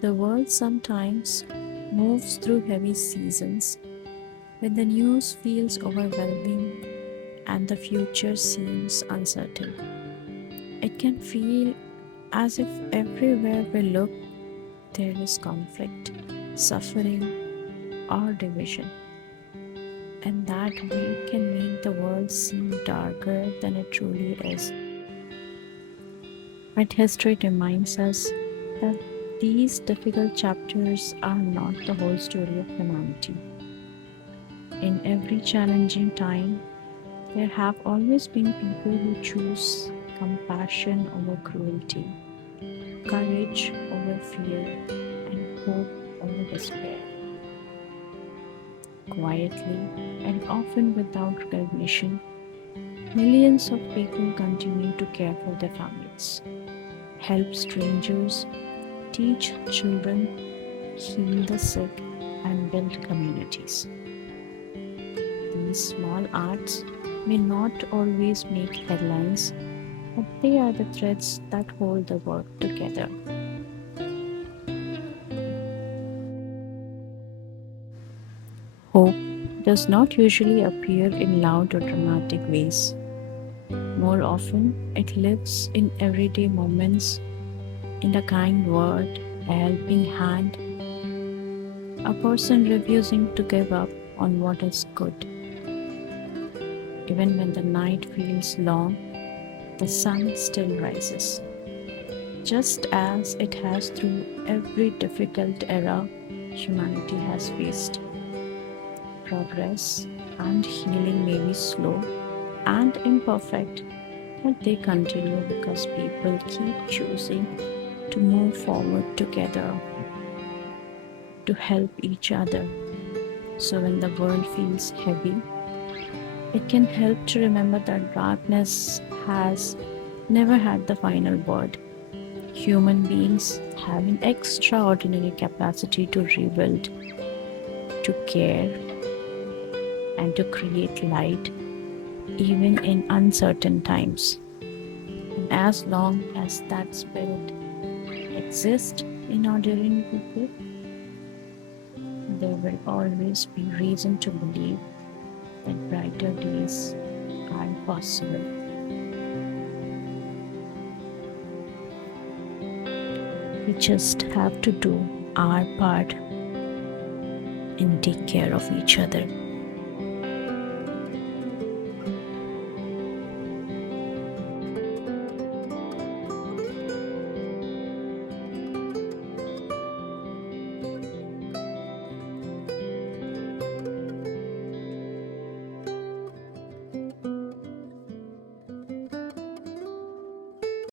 The world sometimes moves through heavy seasons when the news feels overwhelming and the future seems uncertain. It can feel as if everywhere we look there is conflict, suffering, or division, and that weight can make the world seem darker than it truly is. But history reminds us that these difficult chapters are not the whole story of humanity. In every challenging time, there have always been people who choose compassion over cruelty, courage over fear, and hope over despair. Quietly and often without recognition, millions of people continue to care for their families, help strangers, teach children, heal the sick, and build communities. These small acts may not always make headlines, but they are the threads that hold the world together. Hope does not usually appear in loud or dramatic ways. More often, it lives in everyday moments, in a kind word, a helping hand, a person refusing to give up on what is good. Even when the night feels long, the sun still rises, just as it has through every difficult era humanity has faced. Progress and healing may be slow and imperfect, but they continue because people keep choosing to move forward together, to help each other. So when the world feels heavy, it can help to remember that darkness has never had the final word. Human beings have an extraordinary capacity to rebuild, to care, and to create light even in uncertain times. And as long as that spirit exists in ordinary people, there will always be reason to believe that brighter days are possible. We just have to do our part and take care of each other.